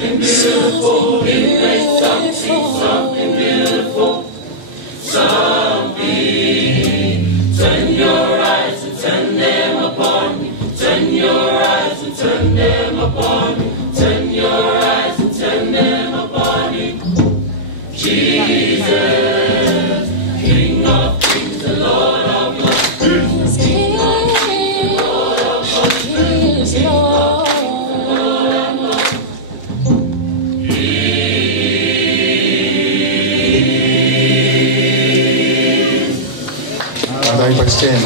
beautiful. He made something beautiful. Something. Turn your eyes and turn them upon me. Turn your eyes and turn them upon me. Turn your eyes and turn them upon me. Jesus, King of kings, the Lord of lords. King of kings, the Lord of lords. King of kings, the Lord of lords. Dai Pakistan.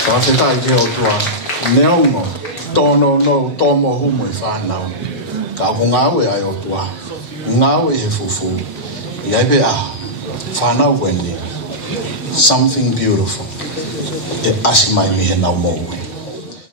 Sa tai ke o tua. Neongo. Tono no tomo humo I whanau. Ka ko ngāwe ai o tua. Ngāwe he fufu. Iai be a whanau wene. Something beautiful. E asi mai mi he nau mo.